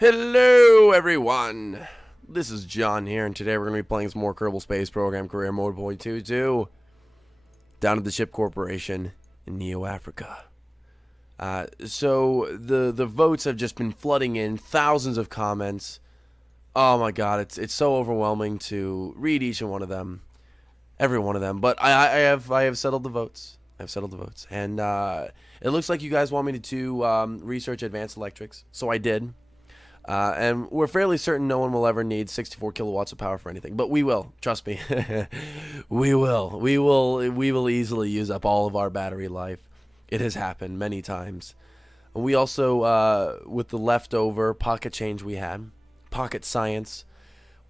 Hello, everyone. This is John here, and today we're going to be playing some more Kerbal Space Program Career Mode 0.22 down at the Ship Corporation in Neo Africa. So the votes have just been flooding in, thousands of comments. Oh my God, it's so overwhelming to read each and one of them, every one of them. But I have settled the votes. I've settled the votes, and it looks like you guys want me to research advanced electrics, so I did. And we're fairly certain no one will ever need 64 kilowatts of power for anything, but we will. Trust me, we will. We will easily use up all of our battery life. It has happened many times. We also, with the leftover pocket change we had, pocket science,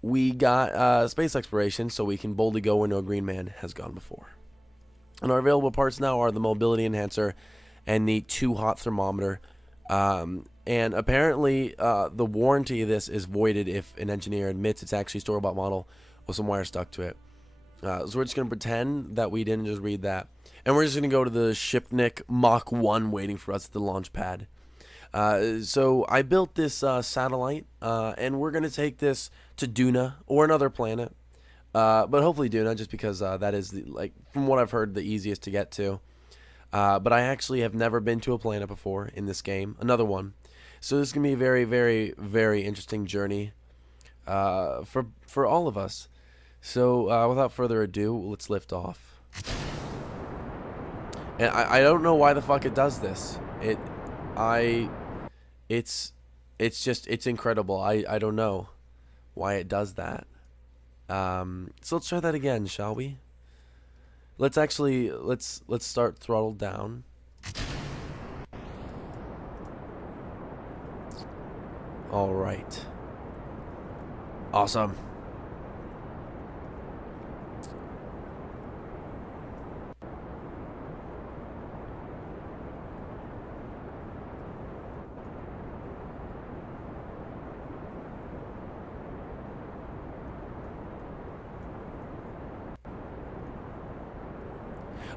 we got space exploration, so we can boldly go where no green man has gone before. And our available parts now are the mobility enhancer and the 2-hot thermometer. And apparently, the warranty of this is voided if an engineer admits it's actually a store-bought model with some wire stuck to it. So we're just going to pretend that we didn't just read that. And we're just going to go to the Shipnik Mach 1 waiting for us at the launch pad. So I built this satellite, and we're going to take this to Duna or another planet. But hopefully Duna, just because that is, from what I've heard, the easiest to get to. But I actually have never been to a planet before in this game. Another one. So this is going to be a very, very, very interesting journey for all of us. So without further ado, let's lift off. And I don't know why the fuck it does this. It's incredible. I don't know why it does that. So let's try that again, shall we? Let's start throttle down. All right. Awesome.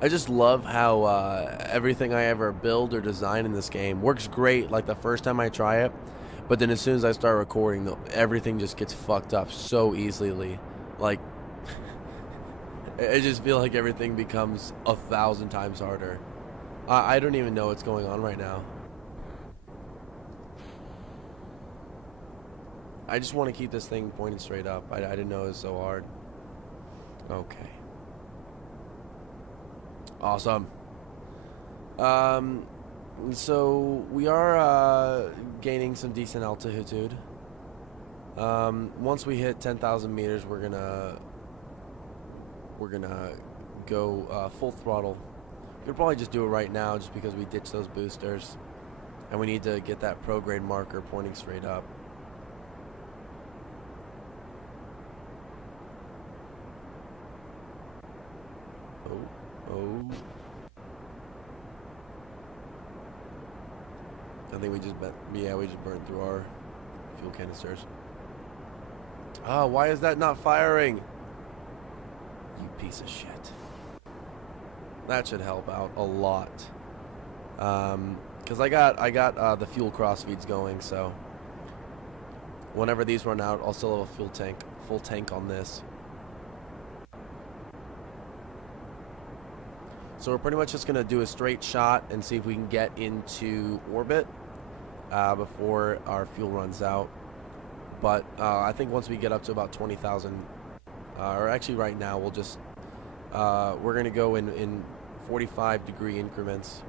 I just love how everything I ever build or design in this game works great like the first time I try it, but then as soon as I start recording, everything just gets fucked up so easily. Like, I just feel like everything becomes 1,000 times harder. I don't even know what's going on right now. I just want to keep this thing pointed straight up. I didn't know it was so hard. Okay. Awesome. So we are gaining some decent altitude. Once we hit 10,000 meters, we're gonna go full throttle. We could probably just do it right now, just because we ditched those boosters, and we need to get that prograde marker pointing straight up. Oh. I think we just burned through our fuel canisters. Ah, why is that not firing? You piece of shit. That should help out a lot. Cause I got the fuel cross feeds going, so whenever these run out, I'll still have a full tank on this. So we're pretty much just going to do a straight shot and see if we can get into orbit before our fuel runs out. But I think once we get up to about 20,000, or actually right now, we'll just, we're going to go in 45-degree increments.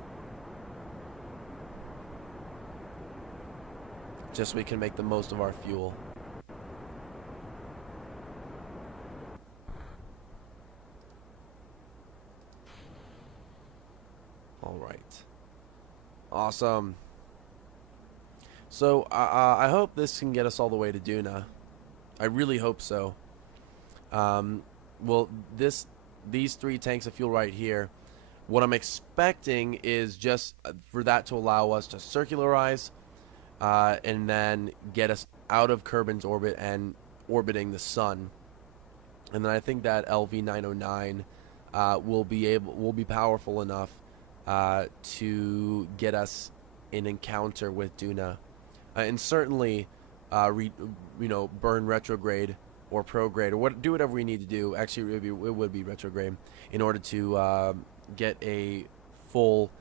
Just so we can make the most of our fuel. All right. Awesome. So I hope this can get us all the way to Duna. I really hope so. Well, these 3 tanks of fuel right here, what I'm expecting is just for that to allow us to circularize and then get us out of Kerbin's orbit and orbiting the sun. And then I think that LV-909 will be powerful enough to get us an encounter with Duna. And certainly burn retrograde or prograde or do whatever we need to do. Actually, it would be retrograde in order to get a full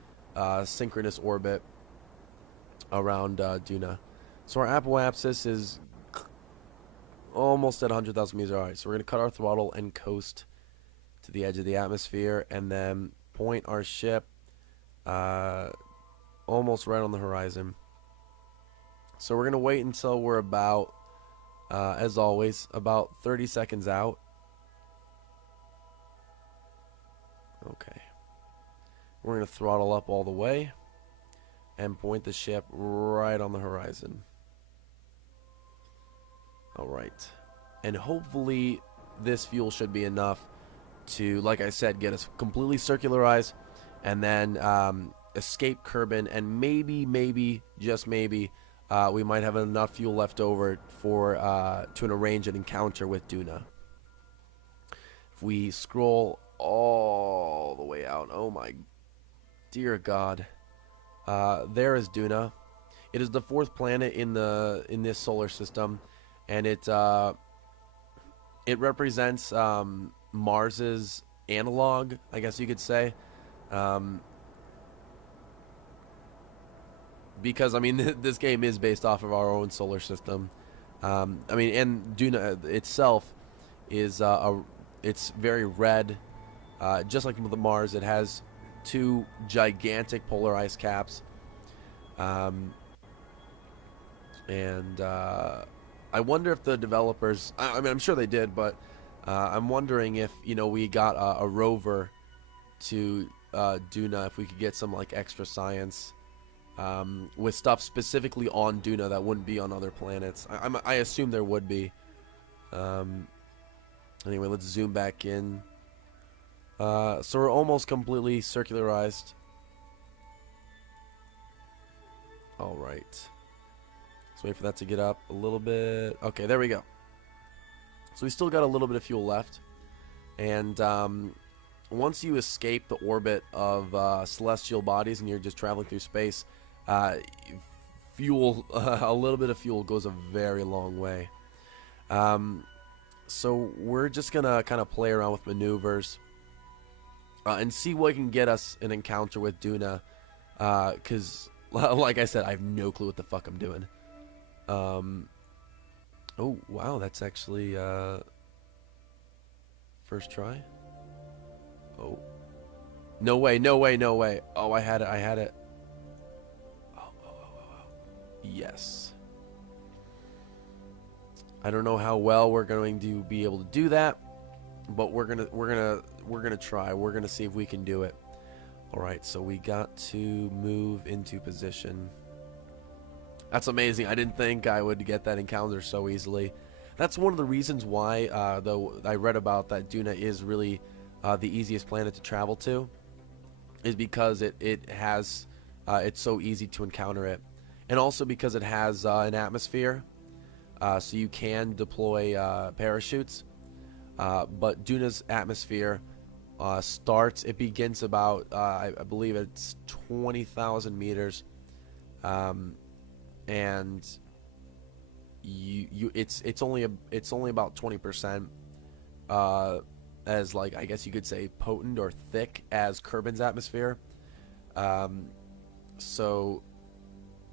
synchronous orbit around Duna. So our apoapsis is almost at 100,000 meters. All right, so we're gonna cut our throttle and coast to the edge of the atmosphere, and then point our ship almost right on the horizon. So we're gonna wait until we're about, as always, about 30 seconds out. Okay. We're gonna throttle up all the way and point the ship right on the horizon. Alright. And hopefully this fuel should be enough to, like I said, get us completely circularized and then escape Kerbin, and maybe, just maybe, we might have enough fuel left over for to arrange an encounter with Duna. If we scroll all the way out, oh my dear God. There is Duna. It is the 4th planet in this solar system, and it represents Mars's analog, I guess you could say, because I mean this game is based off of our own solar system. I mean, and Duna itself is it's very red, just like with the Mars. It has 2 gigantic polar ice caps, and I wonder if the developers, I mean, I'm sure they did, but I'm wondering if, we got a rover to Duna, if we could get some like extra science with stuff specifically on Duna that wouldn't be on other planets. I assume there would be. Anyway, let's zoom back in. So we're almost completely circularized. Alright. Let's wait for that to get up a little bit. Okay, there we go. So we still got a little bit of fuel left. And once you escape the orbit of celestial bodies and you're just traveling through space, fuel, a little bit of fuel goes a very long way. So we're just going to kind of play around with maneuvers and see what can get us an encounter with Duna. Because, like I said, I have no clue what the fuck I'm doing. Oh, wow, that's actually first try. Oh. No way, no way, no way. Oh, I had it. Oh. Yes. I don't know how well we're going to be able to do that, but we're gonna try. We're gonna see if we can do it. All right, so we got to move into position. That's amazing. I didn't think I would get that encounter so easily. That's one of the reasons why, though, I read about that Duna is really the easiest planet to travel to, is because it has it's so easy to encounter it, and also because it has an atmosphere, so you can deploy parachutes. But Duna's atmosphere it begins about I believe it's 20,000 meters, and it's only about 20%. As, like, I guess you could say, potent or thick as Kerbin's atmosphere. So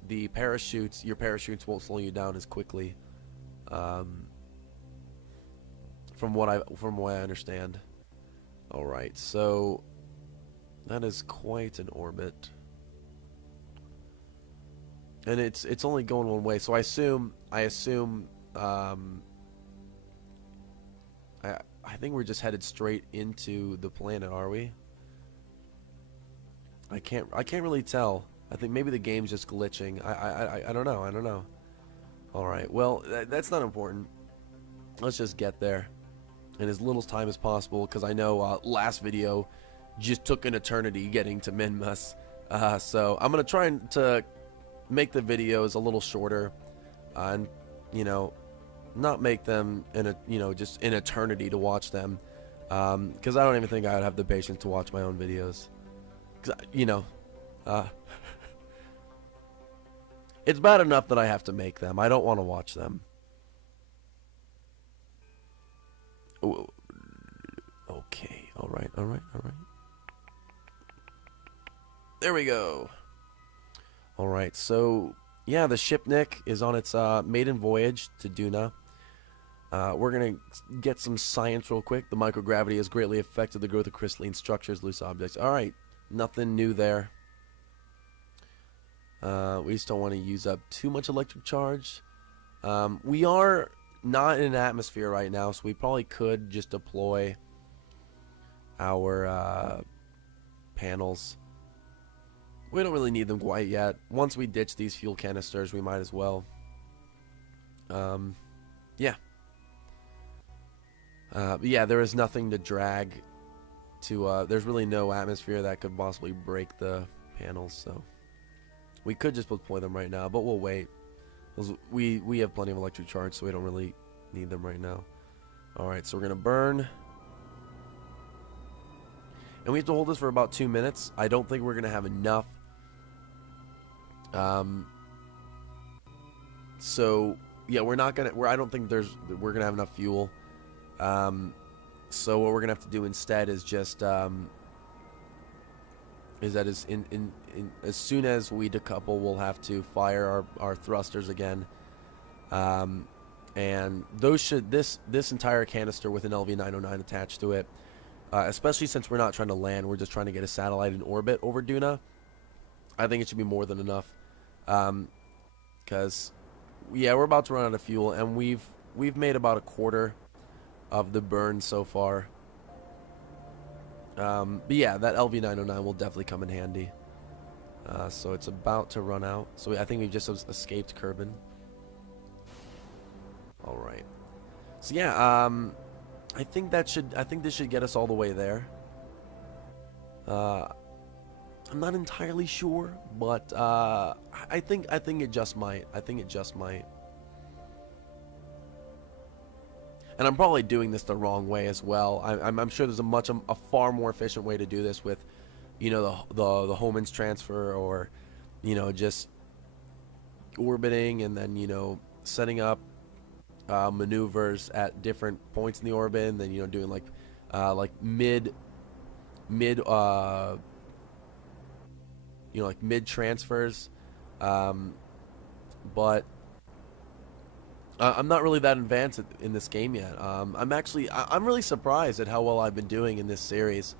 your parachutes won't slow you down as quickly, from what I understand. All right, so that is quite an orbit, and it's only going one way. So I assume I think we're just headed straight into the planet, are we? I can't really tell. I think maybe the game's just glitching. I don't know. All right. Well, that's not important. Let's just get there in as little time as possible, because I know last video just took an eternity getting to Minmus. So I'm gonna try to make the videos a little shorter, and not make them just an eternity to watch them, because I don't even think I would have the patience to watch my own videos, because It's bad enough that I have to make them. I don't want to watch them. Ooh. Okay. All right. All right. All right. There we go. All right. So, yeah, the Shipnik is on its maiden voyage to Duna. We're going to get some science real quick. The microgravity has greatly affected the growth of crystalline structures, loose objects. All right. Nothing new there. We just don't want to use up too much electric charge. We are not in an atmosphere right now, so we probably could just deploy our panels. We don't really need them quite yet. Once we ditch these fuel canisters, we might as well. Yeah. But yeah, there is nothing to drag to, there's really no atmosphere that could possibly break the panels, so we could just deploy them right now, but we'll wait. We have plenty of electric charge, so we don't really need them right now. Alright, so we're going to burn. And we have to hold this for about 2 minutes. I don't think we're going to have enough. So, yeah, we're not going to... I don't think we're going to have enough fuel. So what we're going to have to do instead is just... as soon as we decouple, we'll have to fire our thrusters again, and those should this entire canister with an LV-909 attached to it, especially since we're not trying to land, we're just trying to get a satellite in orbit over Duna. I think it should be more than enough, because yeah, we're about to run out of fuel, and we've made about a quarter of the burn so far. But yeah, that LV-909 will definitely come in handy. So it's about to run out. So I think we've just escaped Kerbin. All right. So yeah, I think this should get us all the way there. I'm not entirely sure, but I think it just might. I think it just might. And I'm probably doing this the wrong way as well. I'm sure there's a far more efficient way to do this with, you know, the Hohmann's transfer, or, you know, just orbiting and then, you know, setting up maneuvers at different points in the orbit, and then, you know, doing like mid transfers, but I'm not really that advanced in this game yet. I'm really surprised at how well I've been doing in this series,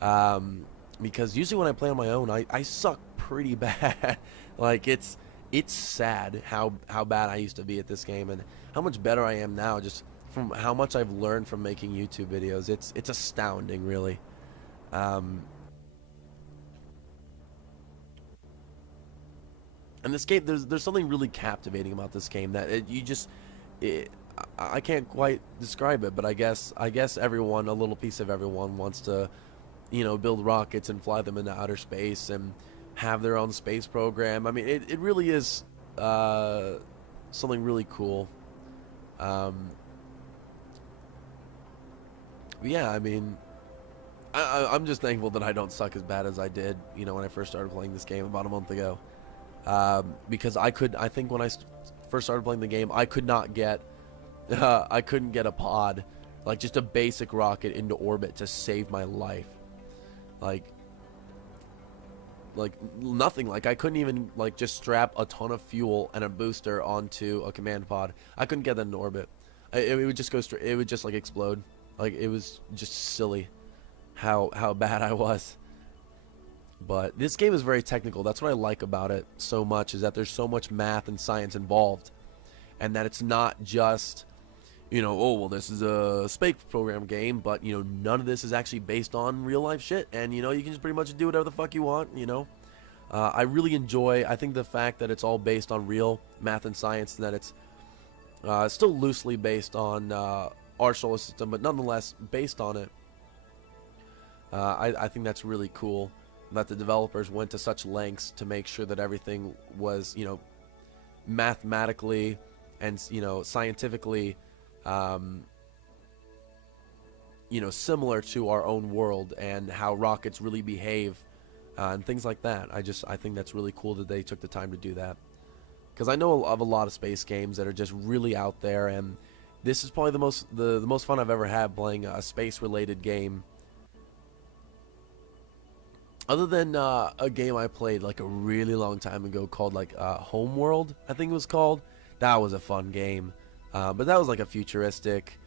because usually when I play on my own, I suck pretty bad. Like, it's sad how bad I used to be at this game, and how much better I am now, just from how much I've learned from making YouTube videos. It's astounding, really. And this game, there's something really captivating about this game that I can't quite describe it, but I guess everyone, a little piece of everyone, wants to, you know, build rockets and fly them into outer space and have their own space program. I mean, it really is something really cool. Yeah, I mean, I'm just thankful that I don't suck as bad as I did, you know, when I first started playing this game about a month ago. Because I think when I first started playing the game, I could not get, I couldn't get a pod, like just a basic rocket into orbit to save my life. Like nothing. Like, I couldn't even like just strap a ton of fuel and a booster onto a command pod. I couldn't get that into orbit. It would just go straight. It would just like explode. Like, it was just silly how bad I was. But this game is very technical. That's what I like about it so much, is that there's so much math and science involved, and that it's not just, you know, oh, well, this is a space program game, but, you know, none of this is actually based on real life shit, and, you know, you can just pretty much do whatever the fuck you want, you know. I really enjoy, I think, the fact that it's all based on real math and science, and that it's still loosely based on our solar system, but nonetheless based on it. I think that's really cool, that the developers went to such lengths to make sure that everything was, you know, mathematically and, you know, scientifically, you know, similar to our own world, and how rockets really behave, and things like that. I think that's really cool that they took the time to do that. because I know of a lot of space games that are just really out there, and this is probably the most fun I've ever had playing a space related game. Other than a game I played like a really long time ago called like Homeworld, I think it was called. That was a fun game, but that was like a futuristic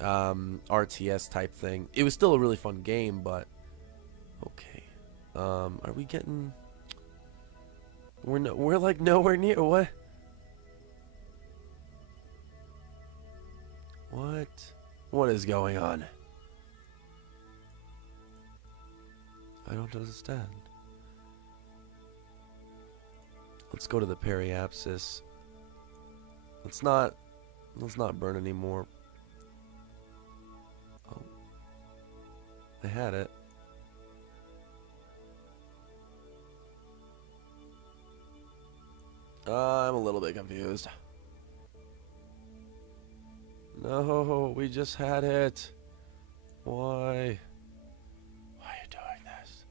RTS type thing. It was still a really fun game, but okay. Are we getting? We're like nowhere near. What? What is going on? I don't understand. Let's go to the periapsis. Let's not burn anymore. Oh, I had it. I'm a little bit confused. No, we just had it. Why? Why are you doing this?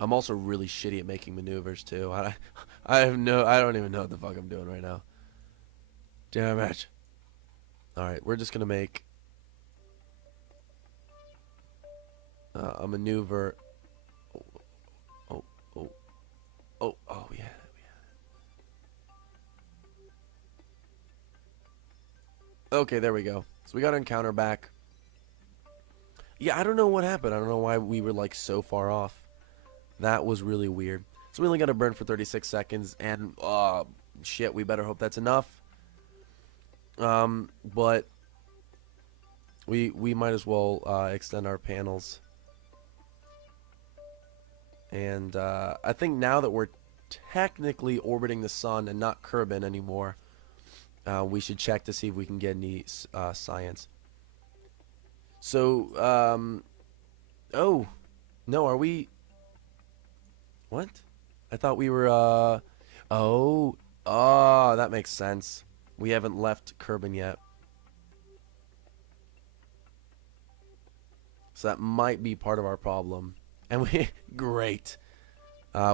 I'm also really shitty at making maneuvers too. I don't even know what the fuck I'm doing right now. Damn it. Alright, we're just gonna make a maneuver. Oh, yeah. Okay, there we go. So we got our encounter back. Yeah, I don't know what happened. I don't know why we were like so far off. That was really weird. So we only got to burn for 36 seconds, and shit, we better hope that's enough. But we might as well extend our panels. And I think now that we're technically orbiting the sun and not Kerbin anymore, we should check to see if we can get any science. So, oh, no, are we? What? I thought we were, oh, that makes sense. We haven't left Kerbin yet. So that might be part of our problem. And great.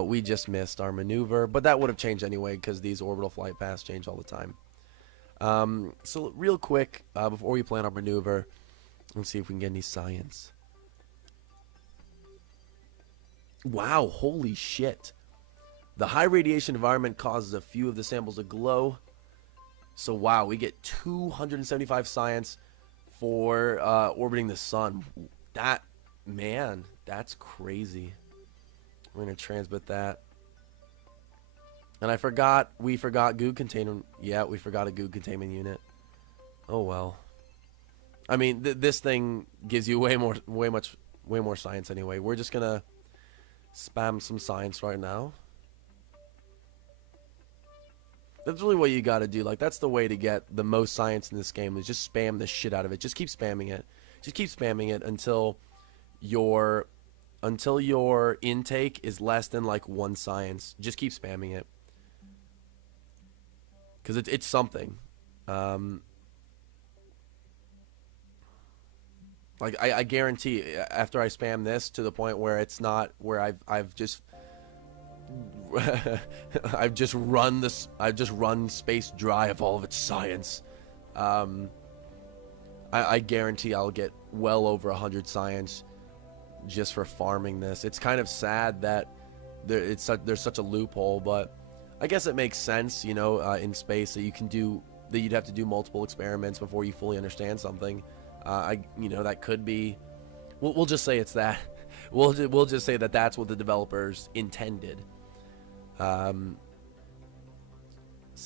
We just missed our maneuver, but that would have changed anyway because these orbital flight paths change all the time. So real quick, before we plan our maneuver, let's see if we can get any science. Wow, holy shit. The high radiation environment causes a few of the samples to glow. So wow, we get 275 science for orbiting the sun. Man, that's crazy. We're going to transmit that. And we forgot goo container. Yeah, we forgot a goo containment unit. Oh well. I mean, this thing gives you way more science anyway. We're just gonna spam some science right now. That's really what you gotta do. Like, that's the way to get the most science in this game, is just spam the shit out of it. Just keep spamming it. Just keep spamming it until your intake is less than like 1 science. Just keep spamming it. Because it's something. Like I guarantee after I spam this to the point where it's not where I've just I've just run space dry of all of its science. I guarantee I'll get well over 100 science just for farming this. It's kind of sad that there's such a loophole, but I guess it makes sense, you know, in space that you'd have to do multiple experiments before you fully understand something. That could be. We'll just say it's that. We'll just say that that's what the developers intended. So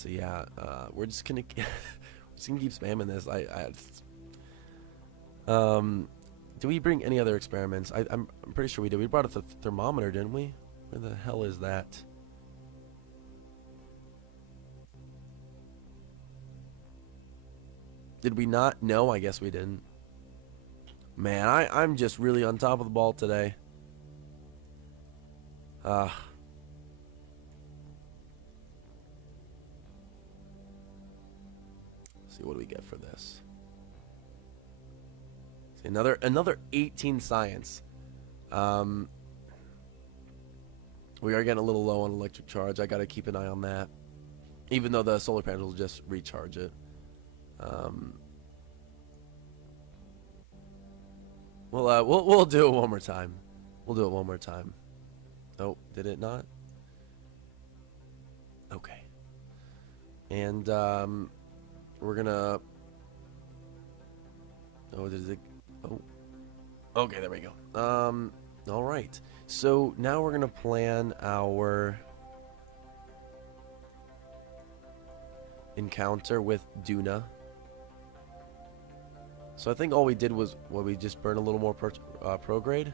yeah, we're just gonna keep spamming this. Do we bring any other experiments? I'm pretty sure we did. We brought a thermometer, didn't we? Where the hell is that? Did we not? No, I guess we didn't. Man, I'm just really on top of the ball today. See, what do we get for this? See, another 18 science. We are getting a little low on electric charge. I got to keep an eye on that. Even though the solar panels will just recharge it. We'll do it one more time. We'll do it one more time. Oh, did it not? Okay. And we're gonna. Oh, did it? Oh. Okay, there we go. All right. So now we're gonna plan our encounter with Duna. So I think all we did was we just burned a little more prograde.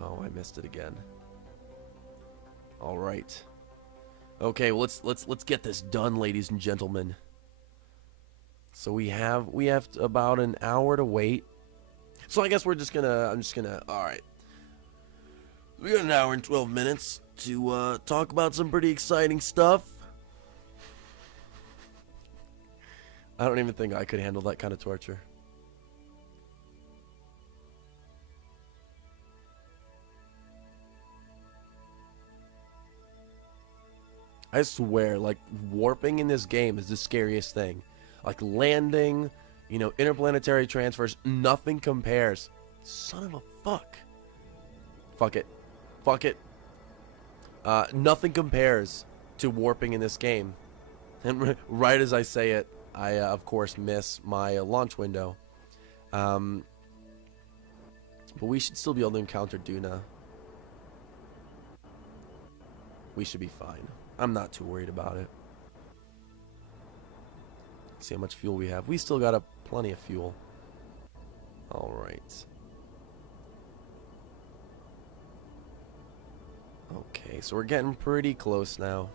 Oh, I missed it again. All right. Okay, well, let's get this done, ladies and gentlemen. So we have about an hour to wait. So I guess I'm just gonna. All right. We got an hour and 12 minutes to talk about some pretty exciting stuff. I don't even think I could handle that kind of torture. I swear, like, warping in this game is the scariest thing. Like, landing, you know, interplanetary transfers, nothing compares. Son of a fuck. Fuck it. Fuck it. Nothing compares to warping in this game. And right as I say it, I, of course, miss my launch window. But we should still be able to encounter Duna. We should be fine. I'm not too worried about it. See how much fuel we have. We still got plenty of fuel. Alright. Okay, so we're getting pretty close now.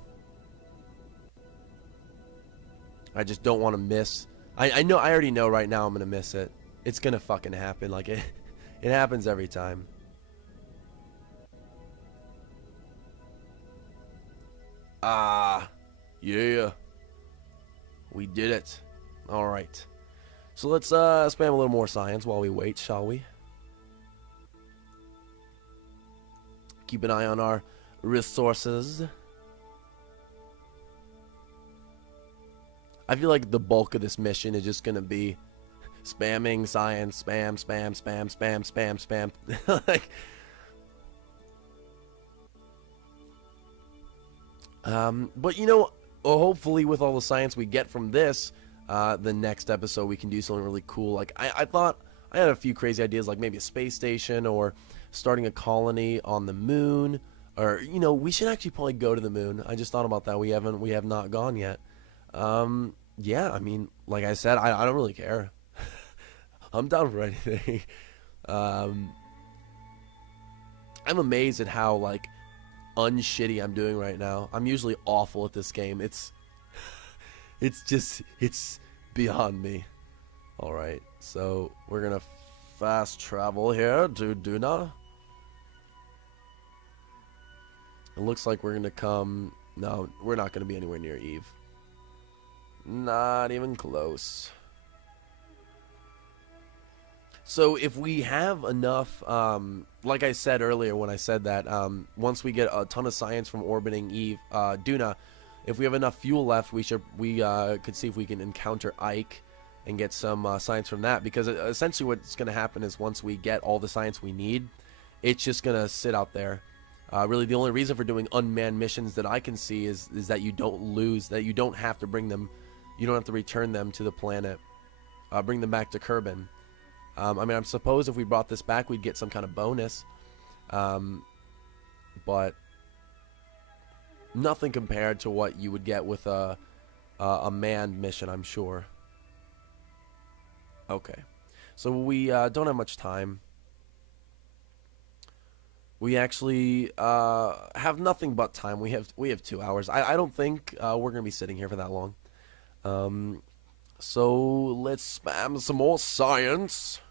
I just don't want to miss. I know. I already know right now I'm going to miss it. It's going to fucking happen. Like, it happens every time. Yeah. We did it. Alright. So let's spam a little more science while we wait, shall we? Keep an eye on our resources. I feel like the bulk of this mission is just gonna be spamming science, spam. Like, but you know, hopefully with all the science we get from this, the next episode we can do something really cool. Like, I thought I had a few crazy ideas, like maybe a space station or starting a colony on the moon, or, you know, we should actually probably go to the moon. I just thought about that. We have not gone yet. Yeah, I mean, like I said, I don't really care. I'm down for anything. I'm amazed at how, like, unshitty I'm doing right now. I'm usually awful at this game. It's beyond me. Alright, so we're gonna fast travel here to Duna. It looks like we're gonna come. No, we're not gonna be anywhere near Eve. Not even close. So if we have enough, like I said earlier when I said that, once we get a ton of science from orbiting Eve, Duna, if we have enough fuel left, we could see if we can encounter Ike and get some science from that. Because essentially what's going to happen is once we get all the science we need, it's just going to sit out there. Really, the only reason for doing unmanned missions that I can see is that you don't lose, that you don't have to bring them, you don't have to return them to the planet, bring them back to Kerbin. I mean, I suppose if we brought this back, we'd get some kind of bonus. But nothing compared to what you would get with a manned mission, I'm sure. Okay. So we don't have much time. We actually have nothing but time. We have 2 hours. I don't think we're going to be sitting here for that long. So let's spam some more science.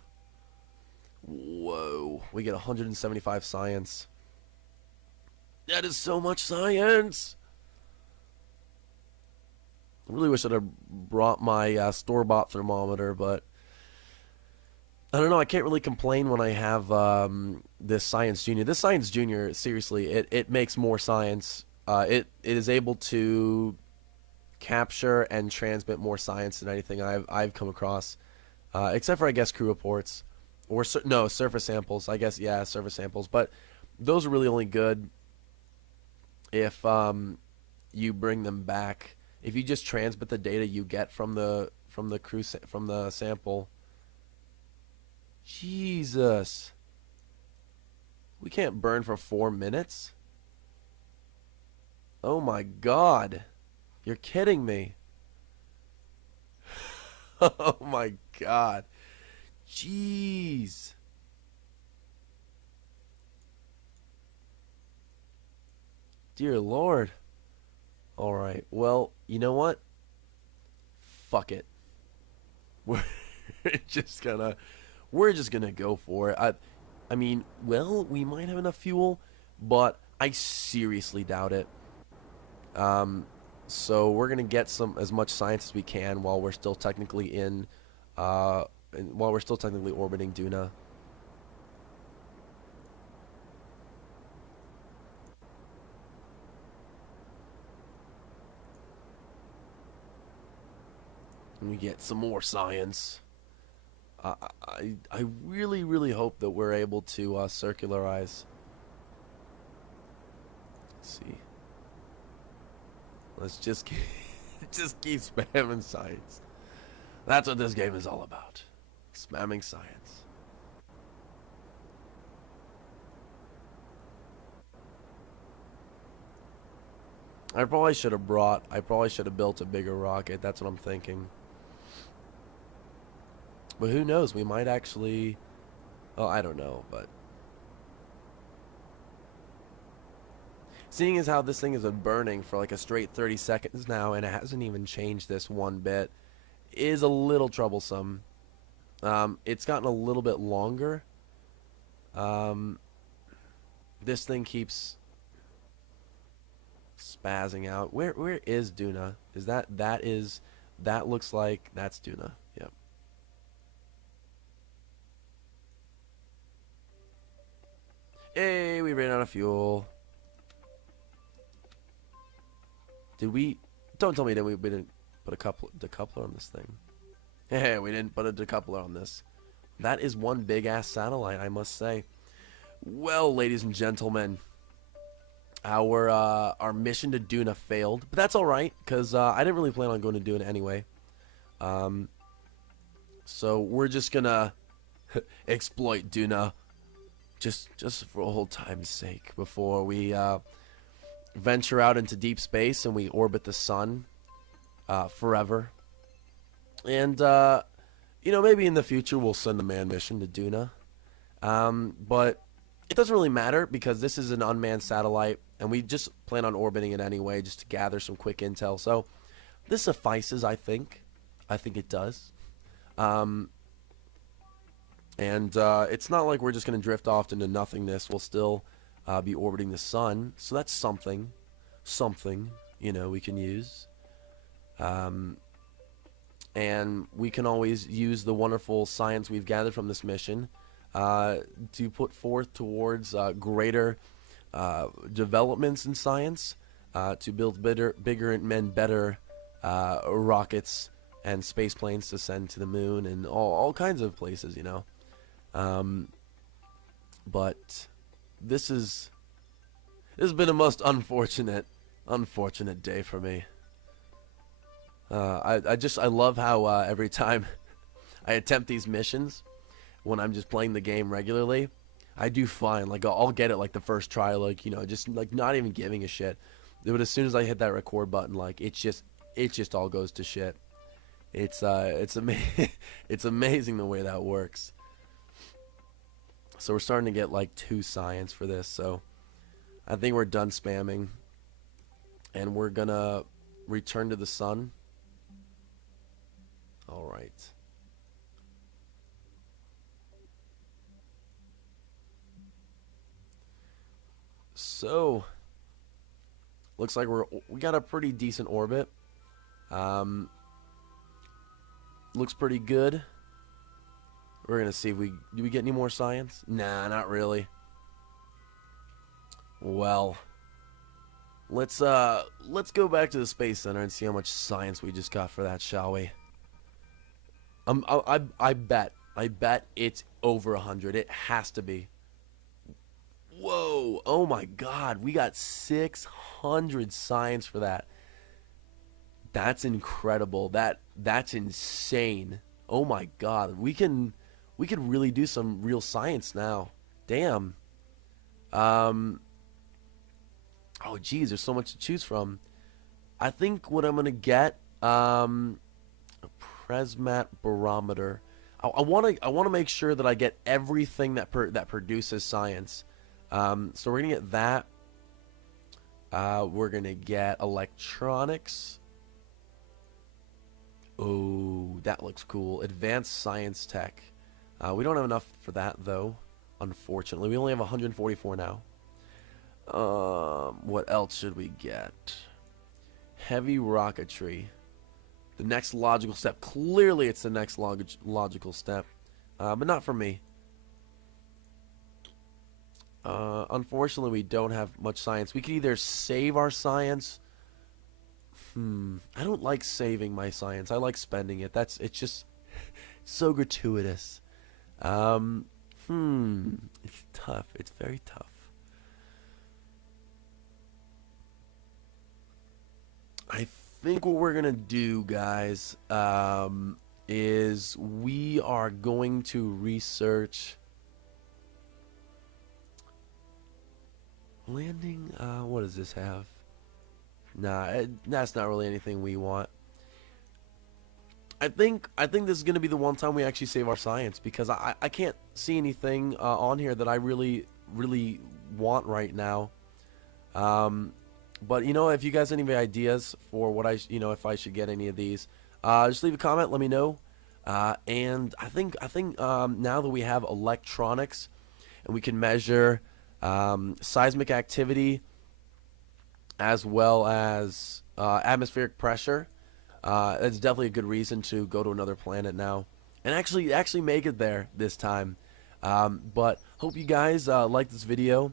Whoa, we get 175 science. That is so much science. I really wish I'd have brought my store-bought thermometer, but I don't know. I can't really complain when I have this Science Junior. This Science Junior, seriously, it makes more science. It is able to capture and transmit more science than anything I've come across, except for I guess crew reports or no surface samples. I guess yeah, surface samples, but those are really only good if you bring them back. If you just transmit the data you get from the from the sample. Jesus. We can't burn for 4 minutes? Oh my god. You're kidding me. Oh my god. Jeez. Dear Lord. Alright, well, you know what? Fuck it. We're just gonna we're just gonna go for it. I mean, well, we might have enough fuel, but I seriously doubt it. So we're gonna get some as much science as we can while we're still technically while we're still technically orbiting Duna. And we get some more science. I really, really hope that we're able to circularize. Let's see. Let's just just keep spamming science. That's what this game is all about. Spamming science. I probably should have built a bigger rocket. That's what I'm thinking. But who knows? We might actually. Oh, I don't know, but seeing as how this thing has been burning for like a straight 30 seconds now, and it hasn't even changed this one bit, is a little troublesome. It's gotten a little bit longer. Um, this thing keeps spazzing out. Where is Duna? Is that looks like that's Duna. Yep. Hey, we ran out of fuel. Did we? Don't tell me that we didn't put a decoupler on this thing. Hey, we didn't put a decoupler on this. That is one big ass satellite, I must say. Well, ladies and gentlemen, our mission to Duna failed, but that's all right because I didn't really plan on going to Duna anyway. So we're just gonna exploit Duna just for old time's sake before we venture out into deep space and we orbit the sun forever. And you know, maybe in the future we'll send a manned mission to Duna. But it doesn't really matter because this is an unmanned satellite and we just plan on orbiting it anyway just to gather some quick intel. So this suffices, I think. I think it does. And it's not like we're just going to drift off into nothingness. We'll still be orbiting the sun. So that's something, you know, we can use. And we can always use the wonderful science we've gathered from this mission to put forth towards greater developments in science, to build bigger and better rockets and space planes to send to the moon and all kinds of places, you know. But this has been a most unfortunate day for me. I love how every time I attempt these missions, when I'm just playing the game regularly, I do fine. Like I'll get it like the first try, like, you know, just like not even giving a shit. But as soon as I hit that record button, like it just all goes to shit. It's it's amazing the way that works. So we're starting to get like 2 science for this. So I think we're done spamming, and we're gonna return to the sun. All right. So looks like we got a pretty decent orbit. Looks pretty good. We're gonna see if do we get any more science? Nah, not really. Well, let's go back to the Space Center and see how much science we just got for that, shall we? I bet it's over 100. It has to be. Whoa! Oh my God, we got 600 science for that. That's incredible. That's insane. Oh my God, we could really do some real science now. Damn. Oh geez, there's so much to choose from. I think what I'm gonna get a Prismat barometer. I want to make sure that I get everything that produces science. So we're gonna get that. We're gonna get electronics. Oh, that looks cool. Advanced science tech. We don't have enough for that though, unfortunately. We only have 144 now. What else should we get? Heavy rocketry. The next logical step. Clearly it's the next logical step. But not for me. Unfortunately, we don't have much science. We could either save our science. I don't like saving my science. I like spending it. It's just so gratuitous. It's tough. It's very tough. I think what we're gonna do, guys, is we are going to research landing. What does this have? Nah, that's not really anything we want. I think this is gonna be the one time we actually save our science, because I can't see anything on here that I really want right now. But you know, if you guys have any ideas for what if I should get any of these, just leave a comment, let me know. And I think now that we have electronics and we can measure seismic activity as well as atmospheric pressure, it's definitely a good reason to go to another planet now and actually make it there this time. But hope you guys like this video.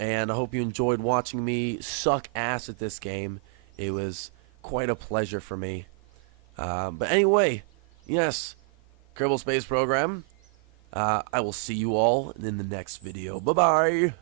And I hope you enjoyed watching me suck ass at this game. It was quite a pleasure for me. But anyway, yes, Kerbal Space Program. I will see you all in the next video. Bye-bye.